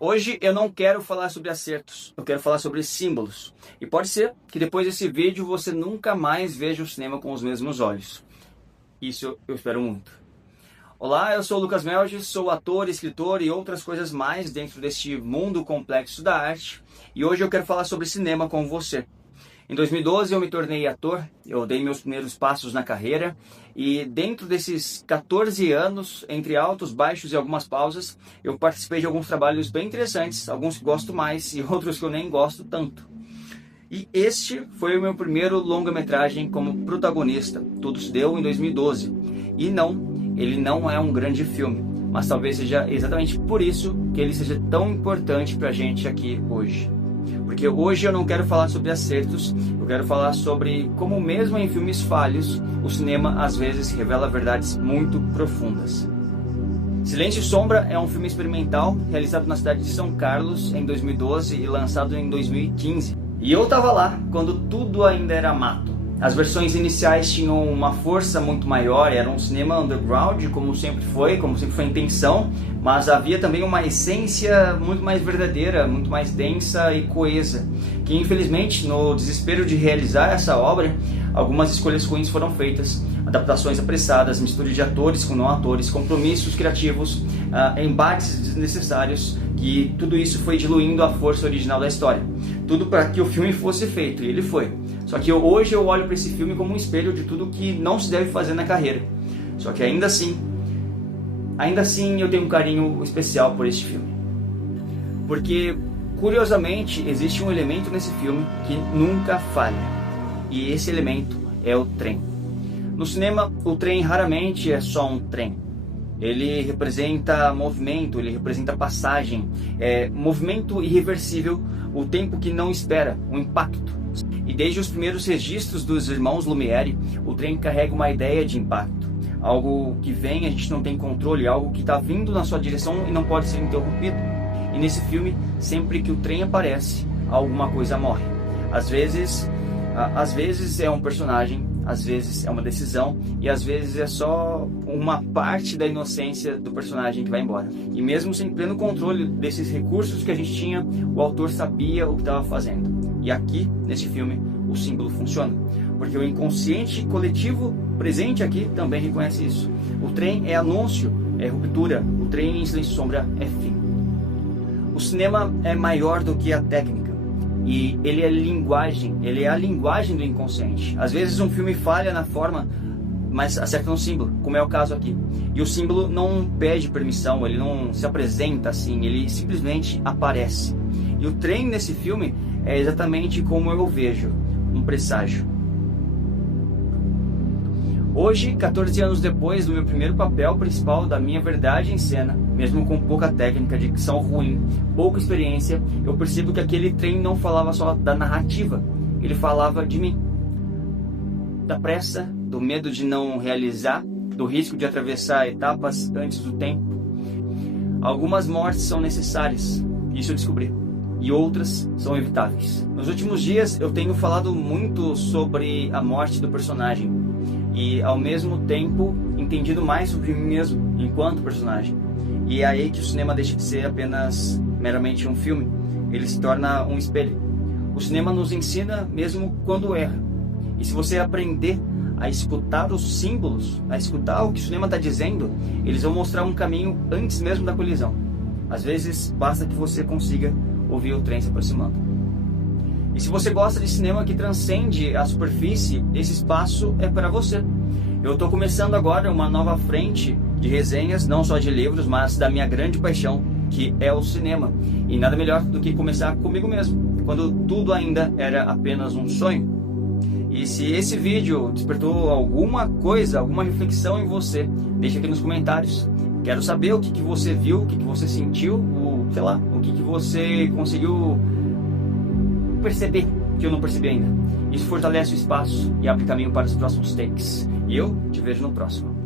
Hoje eu não quero falar sobre acertos, eu quero falar sobre símbolos. E pode ser que depois desse vídeo você nunca mais veja o cinema com os mesmos olhos. Isso eu espero muito. Olá, eu sou o Lucas Melges, sou ator, escritor e outras coisas mais dentro deste mundo complexo da arte. E hoje eu quero falar sobre cinema com você. Em 2012 eu me tornei ator, eu dei meus primeiros passos na carreira e dentro desses 14 anos, entre altos, baixos e algumas pausas, eu participei de alguns trabalhos bem interessantes, alguns que gosto mais e outros que eu nem gosto tanto. E este foi o meu primeiro longa-metragem como protagonista, tudo se deu em 2012. E não, ele não é um grande filme, mas talvez seja exatamente por isso que ele seja tão importante pra gente aqui hoje. Porque hoje eu não quero falar sobre acertos, eu quero falar sobre como mesmo em filmes falhos, o cinema às vezes revela verdades muito profundas. Silêncio e Sombra é um filme experimental realizado na cidade de São Carlos em 2012 e lançado em 2015. E eu tava lá quando tudo ainda era mato. As versões iniciais tinham uma força muito maior, era um cinema underground, como sempre foi a intenção, mas havia também uma essência muito mais verdadeira, muito mais densa e coesa, que infelizmente, no desespero de realizar essa obra, algumas escolhas ruins foram feitas, adaptações apressadas, mistura de atores com não atores, compromissos criativos, embates desnecessários, que tudo isso foi diluindo a força original da história. Tudo para que o filme fosse feito, e ele foi. Só que hoje eu olho para esse filme como um espelho de tudo que não se deve fazer na carreira. Só que ainda assim eu tenho um carinho especial por este filme. Porque, curiosamente, existe um elemento nesse filme que nunca falha. E esse elemento é o trem. No cinema, o trem raramente é só um trem. Ele representa movimento, ele representa passagem, movimento irreversível, o tempo que não espera, o impacto. E desde os primeiros registros dos irmãos Lumière, o trem carrega uma ideia de impacto. Algo que vem, a gente não tem controle, algo que está vindo na sua direção e não pode ser interrompido. E nesse filme, sempre que o trem aparece, alguma coisa morre. Às vezes é um personagem, às vezes é uma decisão e às vezes é só uma parte da inocência do personagem que vai embora. E mesmo sem pleno controle desses recursos que a gente tinha, o autor sabia o que estava fazendo. E aqui, nesse filme, o símbolo funciona. Porque o inconsciente coletivo presente aqui também reconhece isso. O trem é anúncio, é ruptura. O trem em Silêncio e Sombra é fim. O cinema é maior do que a técnica. E ele é linguagem, ele é a linguagem do inconsciente. Às vezes um filme falha na forma, mas acerta no símbolo, como é o caso aqui. E o símbolo não pede permissão, ele não se apresenta assim, ele simplesmente aparece. E o trem nesse filme é exatamente como eu vejo, um presságio. Hoje, 14 anos depois do meu primeiro papel principal da minha verdade em cena, mesmo com pouca técnica, dicção ruim, pouca experiência, eu percebo que aquele trem não falava só da narrativa, ele falava de mim. Da pressa, do medo de não realizar, do risco de atravessar etapas antes do tempo. Algumas mortes são necessárias, isso eu descobri, e outras são evitáveis. Nos últimos dias eu tenho falado muito sobre a morte do personagem, e ao mesmo tempo entendido mais sobre mim mesmo enquanto personagem. E é aí que o cinema deixa de ser apenas meramente um filme, ele se torna um espelho. O cinema nos ensina mesmo quando erra. E se você aprender a escutar os símbolos, a escutar o que o cinema está dizendo, eles vão mostrar um caminho antes mesmo da colisão. Às vezes basta que você consiga ouvir o trem se aproximando. E se você gosta de cinema que transcende a superfície, esse espaço é para você. Eu estou começando agora uma nova frente de resenhas, não só de livros, mas da minha grande paixão, que é o cinema. E nada melhor do que começar comigo mesmo, quando tudo ainda era apenas um sonho. E se esse vídeo despertou alguma coisa, alguma reflexão em você, deixa aqui nos comentários. Quero saber o que você viu, o que você sentiu, o que você conseguiu perceber que eu não percebi ainda. Isso fortalece o espaço e abre caminho para os próximos takes. E eu te vejo no próximo.